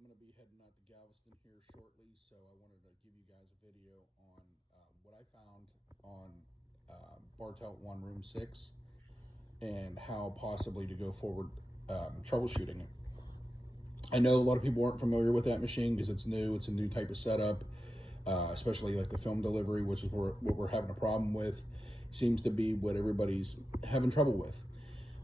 I'm going to be heading out to Galveston here shortly, so I wanted to give you guys a video on what I found on Bartelt 1 Room 6 and how possibly to go forward troubleshooting it. I know a lot of people aren't familiar with that machine because it's new. It's a new type of setup, especially like the film delivery, which is what we're having a problem with. Seems to be what everybody's having trouble with.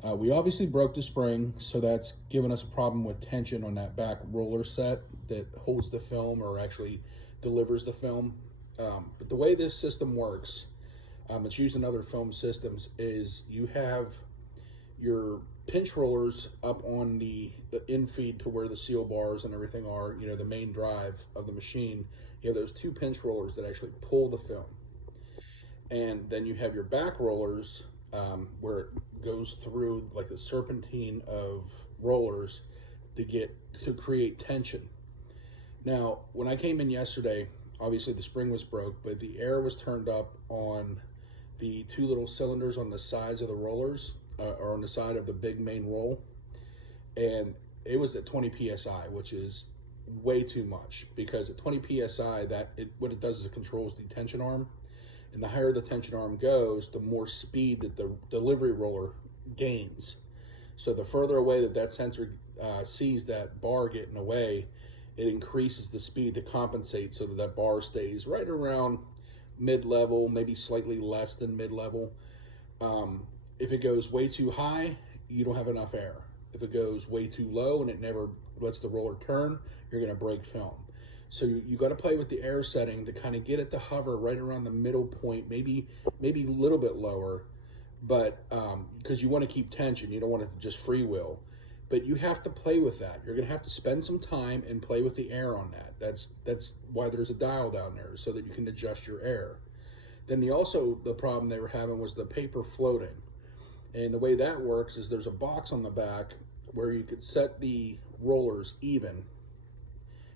We obviously broke the spring, so that's given us a problem with tension on that back roller set that holds the film or actually delivers the film. But the way this system works, it's used in other film systems, is you have your pinch rollers up on the infeed to where the seal bars and everything are, the main drive of the machine. You have those two pinch rollers that actually pull the film. And then you have your back rollers where it goes through like the serpentine of rollers to create tension. Now, when I came in yesterday, obviously the spring was broke, but the air was turned up on the two little cylinders on the sides of the rollers, or on the side of the big main roll, and it was at 20 psi, which is way too much, because at 20 psi, what it does is it controls the tension arm, and the higher the tension arm goes, the more speed that the delivery roller gains. So the further away that sensor sees that bar getting away, it increases the speed to compensate so that bar stays right around mid-level, maybe slightly less than mid-level. If it goes way too high, you don't have enough air. If it goes way too low and it never lets the roller turn, you're going to break film. So you got to play with the air setting to kind of get it to hover right around the middle point, maybe a little bit lower, but because you want to keep tension, you don't want it to just freewheel. But you have to play with that. You're going to have to spend some time and play with the air on that. That's why there's a dial down there, so that you can adjust your air. Then the problem they were having was the paper floating. And the way that works is there's a box on the back where you could set the rollers even.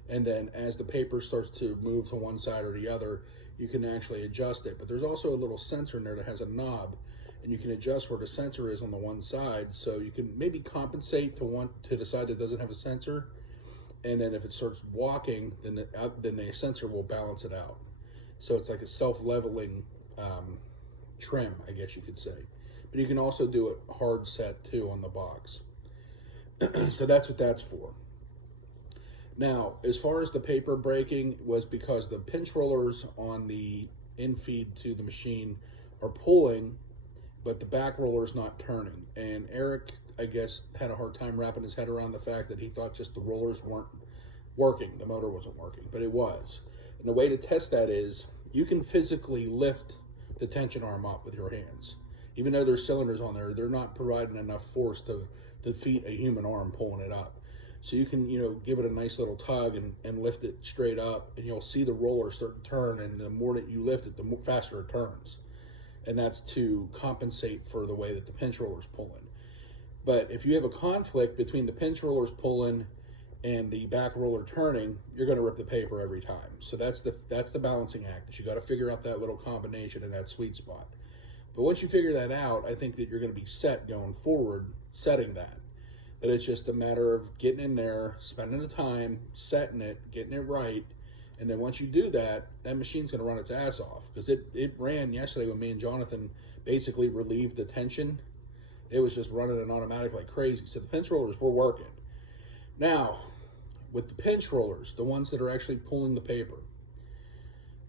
And then as the paper starts to move to one side or the other, you can actually adjust it. But there's also a little sensor in there that has a knob, and you can adjust where the sensor is on the one side. So you can maybe compensate to the side that doesn't have a sensor. And then if it starts walking, then the sensor will balance it out. So it's like a self-leveling trim, I guess you could say. But you can also do it hard set too on the box. So that's what that's for. Now, as far as the paper breaking, was because the pinch rollers on the infeed to the machine are pulling, but the back roller is not turning. And Eric, I guess, had a hard time wrapping his head around the fact that he thought just the rollers weren't working. The motor wasn't working, but it was. And the way to test that is you can physically lift the tension arm up with your hands. Even though there's cylinders on there, they're not providing enough force to defeat a human arm pulling it up. So you can, give it a nice little tug and lift it straight up, and you'll see the roller start to turn, and the more that you lift it, the faster it turns. And that's to compensate for the way that the pinch roller's pulling. But if you have a conflict between the pinch rollers pulling and the back roller turning, you're going to rip the paper every time. So that's the balancing act. You got to figure out that little combination and that sweet spot. But once you figure that out, I think that you're going to be set going forward, setting that. That it's just a matter of getting in there, spending the time, setting it, getting it right. And then once you do that, that machine's going to run its ass off. Because it ran yesterday when me and Jonathan basically relieved the tension. It was just running an automatic like crazy. So the pinch rollers were working. Now, with the pinch rollers, the ones that are actually pulling the paper,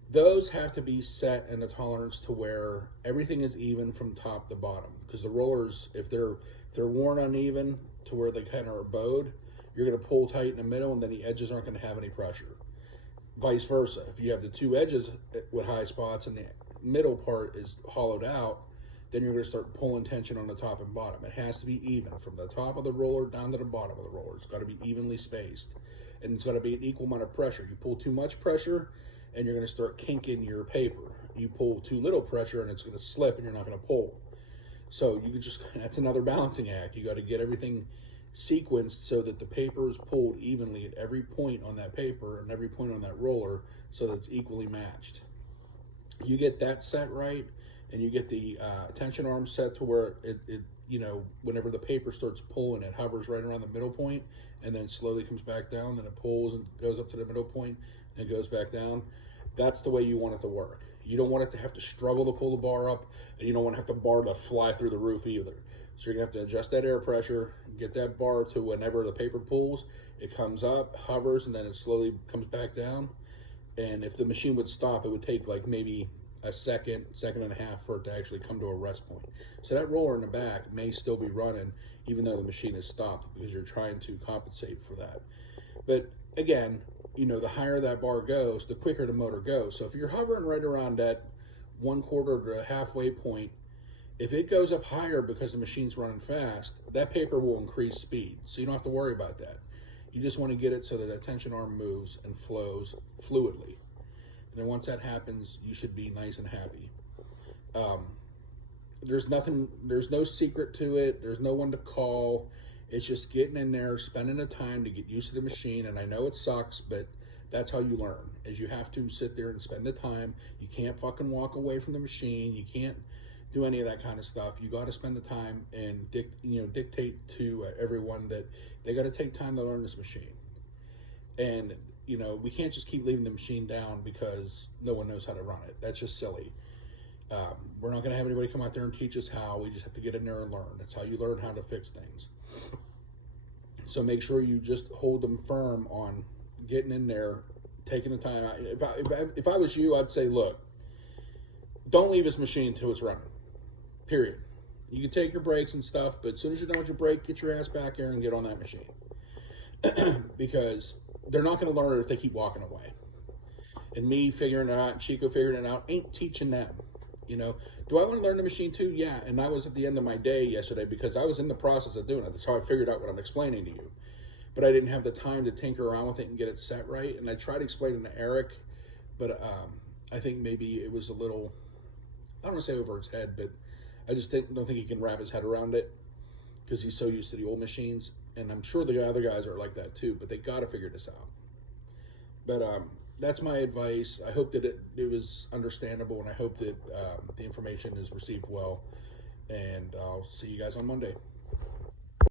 those have to be set in a tolerance to where everything is even from top to bottom. Because the rollers, if they're worn uneven to where they kind of are bowed, you're going to pull tight in the middle, and then the edges aren't going to have any pressure. Vice versa, if you have the two edges with high spots and the middle part is hollowed out, then you're going to start pulling tension on the top and bottom. It has to be even from the top of the roller down to the bottom of the roller. It's got to be evenly spaced, and it's got to be an equal amount of pressure. You pull too much pressure, and you're going to start kinking your paper. You pull too little pressure, and it's going to slip, and you're not going to pull. So that's another balancing act. You got to get everything sequenced so that the paper is pulled evenly at every point on that paper and every point on that roller, so that it's equally matched. You get that set right, and you get the tension arm set to where it whenever the paper starts pulling, it hovers right around the middle point and then slowly comes back down. Then it pulls and goes up to the middle point and goes back down. That's the way you want it to work. You don't want it to have to struggle to pull the bar up, and you don't want to have the bar to fly through the roof either. So you're going to have to adjust that air pressure, get that bar to whenever the paper pulls, it comes up, hovers, and then it slowly comes back down. And if the machine would stop, it would take like maybe a second and a half for it to actually come to a rest point. So that roller in the back may still be running even though the machine is stopped, because you're trying to compensate for that. But again, the higher that bar goes, the quicker the motor goes. So if you're hovering right around that 1/4 to halfway point, if it goes up higher because the machine's running fast, that paper will increase speed. So you don't have to worry about that. You just want to get it so that that tension arm moves and flows fluidly. And then once that happens, you should be nice and happy. There's no secret to it. There's no one to call. It's just getting in there, spending the time to get used to the machine. And I know it sucks, but that's how you learn, is you have to sit there and spend the time. You can't fucking walk away from the machine. You can't do any of that kind of stuff. You got to spend the time and dictate to everyone that they got to take time to learn this machine. And we can't just keep leaving the machine down because no one knows how to run it. That's just silly. We're not going to have anybody come out there and teach us how. We just have to get in there and learn. That's how you learn how to fix things. So make sure you just hold them firm on getting in there, taking the time out. If I was you, I'd say, look, don't leave this machine until it's running. Period. You can take your breaks and stuff, but as soon as you're done with your break, get your ass back there and get on that machine. Because they're not going to learn it if they keep walking away. And me figuring it out, and Chico figuring it out, ain't teaching them. Do I want to learn the machine too? Yeah. And I was at the end of my day yesterday because I was in the process of doing it. That's how I figured out what I'm explaining to you. But I didn't have the time to tinker around with it and get it set right. And I tried explaining to Eric, but I think maybe it was a little, I don't want to say over his head, but I just don't think he can wrap his head around it because he's so used to the old machines. And I'm sure the other guys are like that too, but they got to figure this out. But that's my advice. I hope that it was understandable, and I hope that the information is received well. And I'll see you guys on Monday.